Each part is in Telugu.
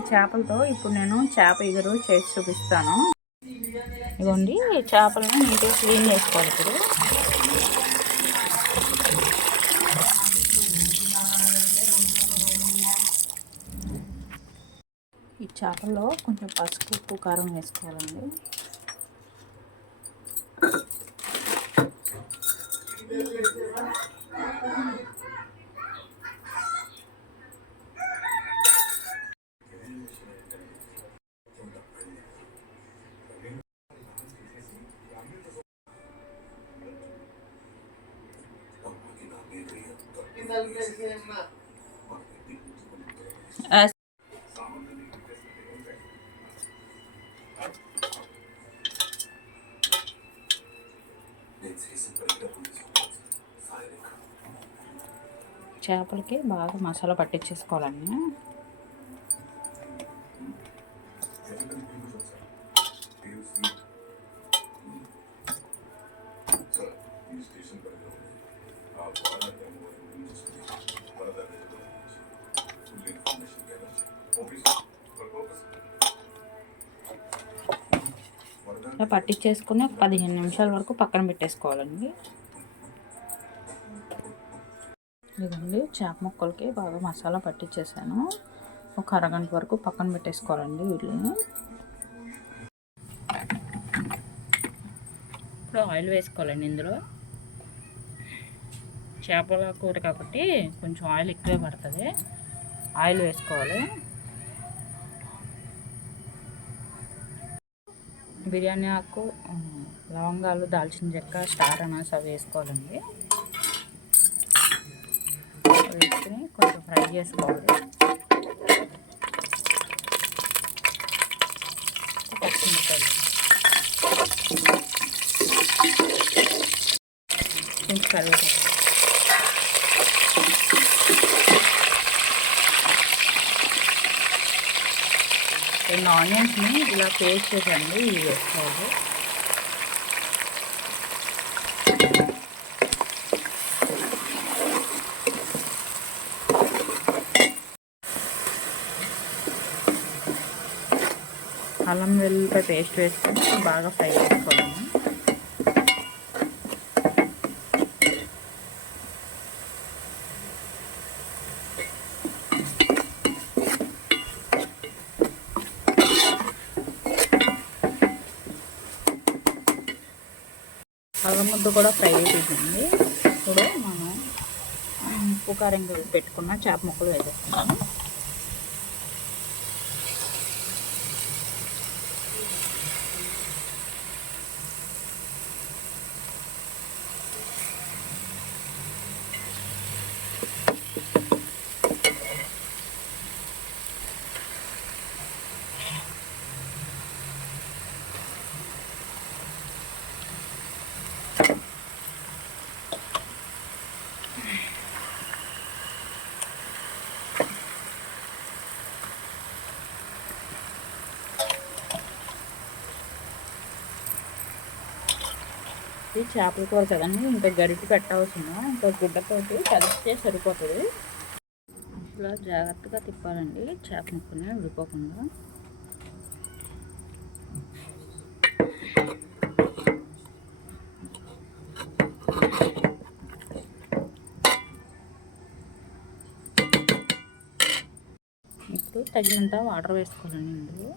ఈ చేపలతో ఇప్పుడు నేను చేప ఎగురు చేసి చూపిస్తాను. ఇదిగోండి ఈ చేపలను నీట్గా క్లీన్ చేసుకోవాలి ఇప్పుడు. ఈ చేపల్లో కొంచెం పసుపు ఉప్పు కారం వేసుకోవాలండి. చేపలకి బాగా మసాలా పట్టించేసుకోవాలండి. ఇలా పట్టించేసుకుని ఒక పదిహేను నిమిషాల వరకు పక్కన పెట్టేసుకోవాలండి. ఇదండి చేప ముక్కలకి బాగా మసాలా పట్టించేసాను. ఒక అరగంట వరకు పక్కన పెట్టేసుకోవాలండి వీటిని. ఇప్పుడు ఆయిల్ వేసుకోవాలండి ఇందులో. చేపల కూర కాబట్టి కొంచెం ఆయిల్ ఎక్కువే పడుతుంది. ఆయిల్ వేసుకోవాలి. బిర్యానీ ఆకు లవంగాలు దాల్చిన చెక్క స్టార్ అనాస అవి వేసుకోవాలండి. వేసుకుని కొంచెం ఫ్రై చేసుకోవాలి. పచ్చిమిరపకాయలు కొంచెం కరివేపాకు. రెండు ఆనియన్స్ని ఇలా పేస్ట్ చేసండి ఈ వేసుకోవాలి అల్లం వెల్లుల్లిపాయ పేస్ట్ వేసుకొని బాగా ఫ్రై చేసుకోవాలి అల్లం ముద్ద కూడా ఫ్రై అయిపోయింది ఇప్పుడు మనం ఉప్పు కారం పెట్టుకున్న చేప ముక్కలు వేసేస్తున్నాము ఇది చేపల కూర కదండి ఇంకా గరిటి పెట్టవలసిన ఇంకా గుడ్డతోటి కలిస్తే సరిపోతుంది. ఇలా జాగ్రత్తగా తిప్పాలండి చేప ముక్కని విడిపోకుండా. ఇప్పుడు తగినంత వాటర్ వేసుకోవాలండి ఇందులో.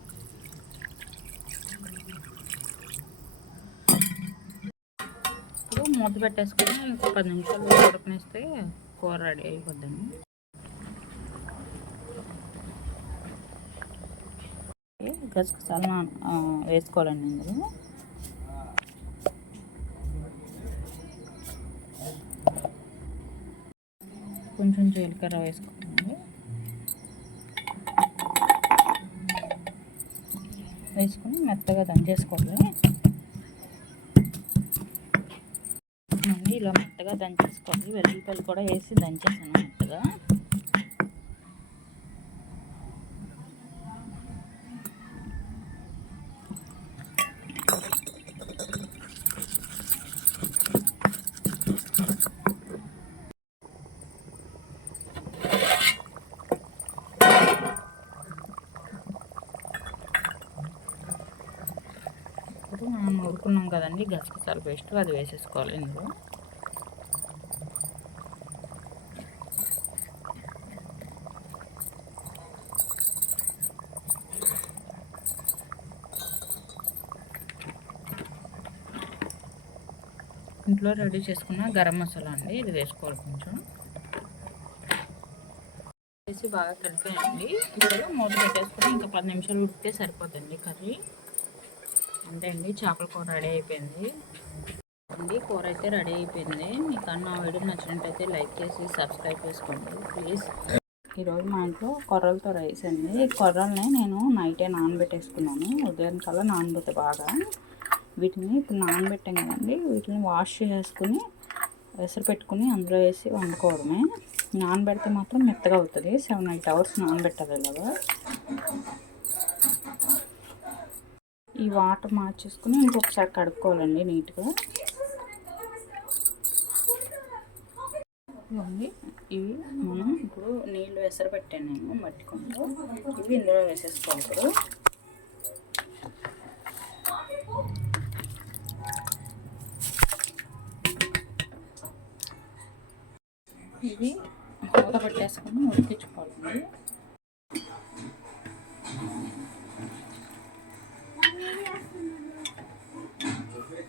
మూత పెట్టేసుకొని ఇంకో పది నిమిషాలు ఉడకనిస్తే కూర రెడీ అయిపోద్దండి. గసగసాలు వేసుకోవాలండి ఇందులో. కొంచెం జీలకర్ర వేసుకోవాలండి వేసుకుని మెత్తగా దంచేసుకోవాలి. ఇలా మెత్తగా దంచేసుకోండి వెల్లిపల్లి కూడా వేసి దంచేసాను మెత్తగా. మనం నూరుకున్నాం కదండి గసగసాల పేస్ట్ అది వేసేసుకోవాలి ఇందులో. ఇంట్లో రెడీ చేసుకున్న గరం మసాలా అండి. ఇది వేసుకోవాలి కొంచెం. వేసి బాగా కలిపేయండి. ఇప్పుడు మూత పెట్టేసుకుని ఇంకా పది నిమిషాలు ఉడికితే సరిపోతుంది కర్రీ. అంతే అండి చేపల కూర రెడీ అయిపోయింది. అండి కూర అయితే రెడీ అయిపోయింది. మీకు నా వీడియో నచ్చినట్టయితే లైక్ చేసి సబ్స్క్రైబ్ చేసుకోండి ప్లీజ్. ఈరోజు మా ఇంట్లో కొర్రలతో రైస్ అండి. ఈ కొర్రల్ని నేను నైటే నానబెట్టేసుకున్నాను. ఉదయం కల్లా నానబెట్టే బాగా. వీటిని ఇప్పుడు నానబెట్టాం కదండి. వీటిని వాష్ చేసుకుని ఎసరు పెట్టుకుని అందులో వేసి వండుకోవడమే. నానబెడితే మాత్రం మెత్తగా అవుతుంది. సెవెన్ ఎయిట్ అవర్స్ నానబెట్టాలి ఇలాగా ఈ వాటర్ మార్చేసుకుని ఇంకొకసారి కడుక్కోవాలండి నీట్గా. ఇవ్వండి. ఇవి మనం ఇప్పుడు నీళ్ళు ఎసరు పెట్టాను నేను మట్టి కొంచెం ఇవి ఇందులో వేసేసుకోవాలి ఇప్పుడు ఇది మూత పెట్టేసుకొని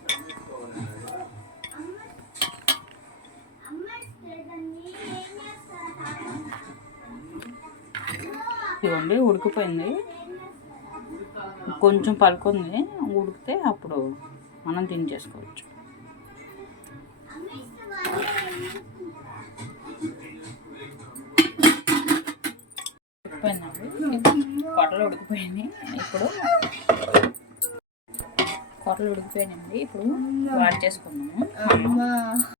ఉడికించుకోవాలండి ఇదిగోండి ఉడికిపోయింది. కొంచెం పలుకుంది. ఉడికితే అప్పుడు మనం దించేసుకోవచ్చు కొట్టలు ఉడికిపోయినాయి. ఇప్పుడు కొట్టలు ఉడికిపోయినాయండి. ఇప్పుడు వాడ్ చేసుకున్నాము